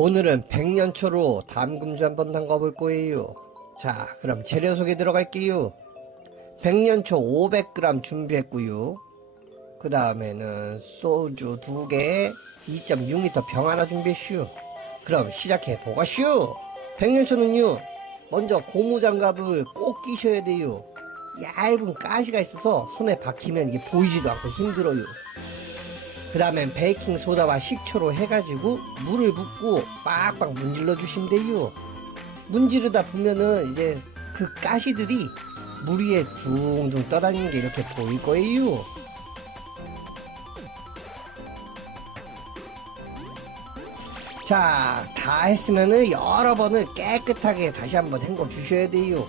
오늘은 백년초로 담금주 한번 담가볼 거예요. 자, 그럼 재료 소개 들어갈게요. 백년초 500g 준비했고요. 그 다음에는 소주 2개, 2.6L 병 하나 준비했슈. 그럼 시작해 보가슈. 백년초는요, 먼저 고무장갑을 꼭 끼셔야 돼요. 얇은 가시가 있어서 손에 박히면 이게 보이지도 않고 힘들어요. 그 다음엔 베이킹소다와 식초로 해가지고 물을 붓고 빡빡 문질러 주시면 돼요. 문지르다 보면은 이제 그 가시들이 물 위에 둥둥 떠다니는 게 이렇게 보일 거예요. 자, 다 했으면은 여러 번을 깨끗하게 다시 한번 헹궈 주셔야 돼요.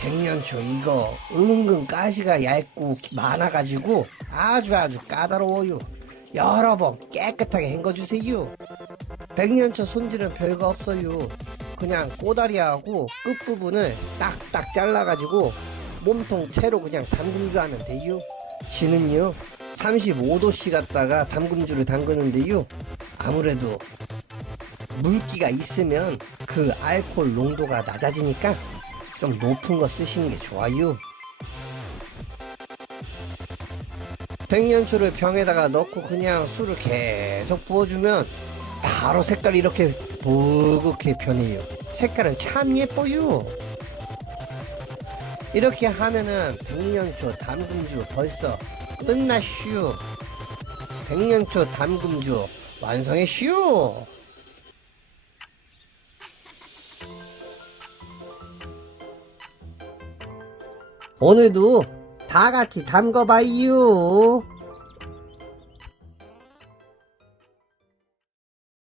백년초 이거 은근 가시가 얇고 많아가지고 아주 까다로워요. 여러 번 깨끗하게 헹궈주세요. 백년초 손질은 별거 없어요. 그냥 꼬다리하고 끝부분을 딱딱 잘라가지고 몸통 채로 그냥 담금주 하면 돼요. 지는요 35도씨 갖다가 담금주를 담그는데요, 아무래도 물기가 있으면 그 알코올 농도가 낮아지니까 좀 높은 거 쓰시는 게 좋아요. 백년초를 병에다가 넣고 그냥 술을 계속 부어주면 바로 색깔이 이렇게 붉게 변해요. 색깔은 참 예뻐요. 이렇게 하면은 백년초 담금주 벌써 끝났슈. 백년초 담금주 완성했슈. 오늘도 다 같이 담궈봐요.